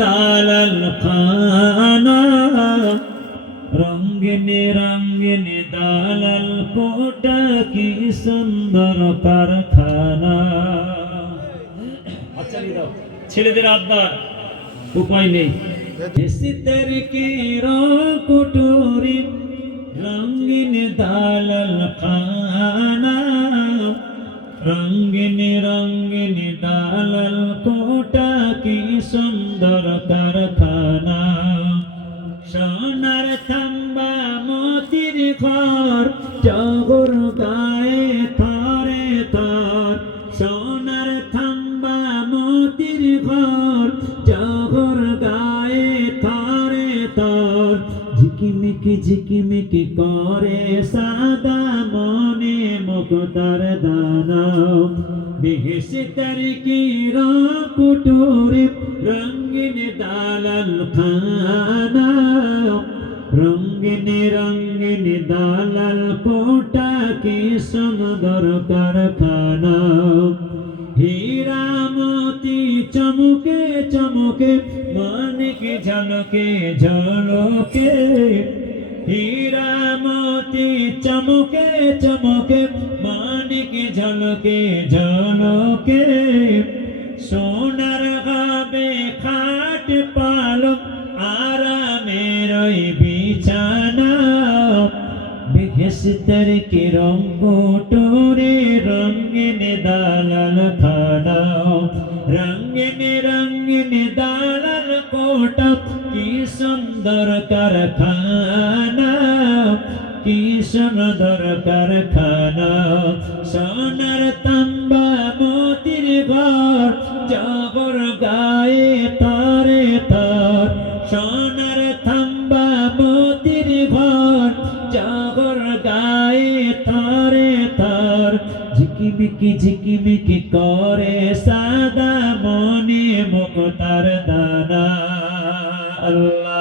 দালাল খানা রঙ্গিনে রঙ্গিনে দালাল কোটা কি সুন্দর কারখানা। ছেলেদের আবদার, উপায় নেই। শীতের কি কুটুরি রঙ্গিন দালাল খানা রঙ্গিনে রঙ্গিনে দালাল কোটা কি সুন্দর কারখানা। সোনার থাম্বা মতির ঘর জগর গায়ে থরে থর। সোনার থাম্বা মতির ঘর জগর গায়ে থরে থর। ঝিকিমিকি ঝিকিমিকি করে সাদা মনে মুক্তার দানা। বেহেশতের কি কুটুরি রঙ্গিন দালাল খানা রঙ্গিনে রঙ্গিনে দালাল কোটা কি সুন্দর কারখানা। হীরা মোতি চমকে চমকে মানিক ঝলকে ঝলকে। হীরা মোতি চমকে চমকে মানিক ঝলকে ঝলকে। সোনার গাবে খাট পালক আরামের ওই বিছানা। বেহেশতের কি রঙ্গ টোরে রঙ্গিনে দালাল খানা রঙ্গিনে রঙ্গিনে দালাল কোটা কি সুন্দর কারখানা কি সুন্দর কারখানা। সোনার তাম্বা মতির ঘর জগর গায়ে তারে তার। সোনার তাম্বা মতির ঘর জগর গায়ে তারে তার। ঝিকিমিকি ঝিকিমিকি করে সাদা মনে মুক্তার দানা। আল্লাহ।